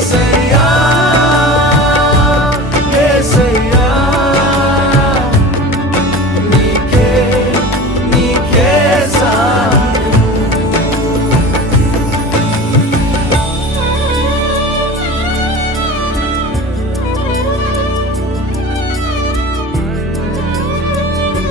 say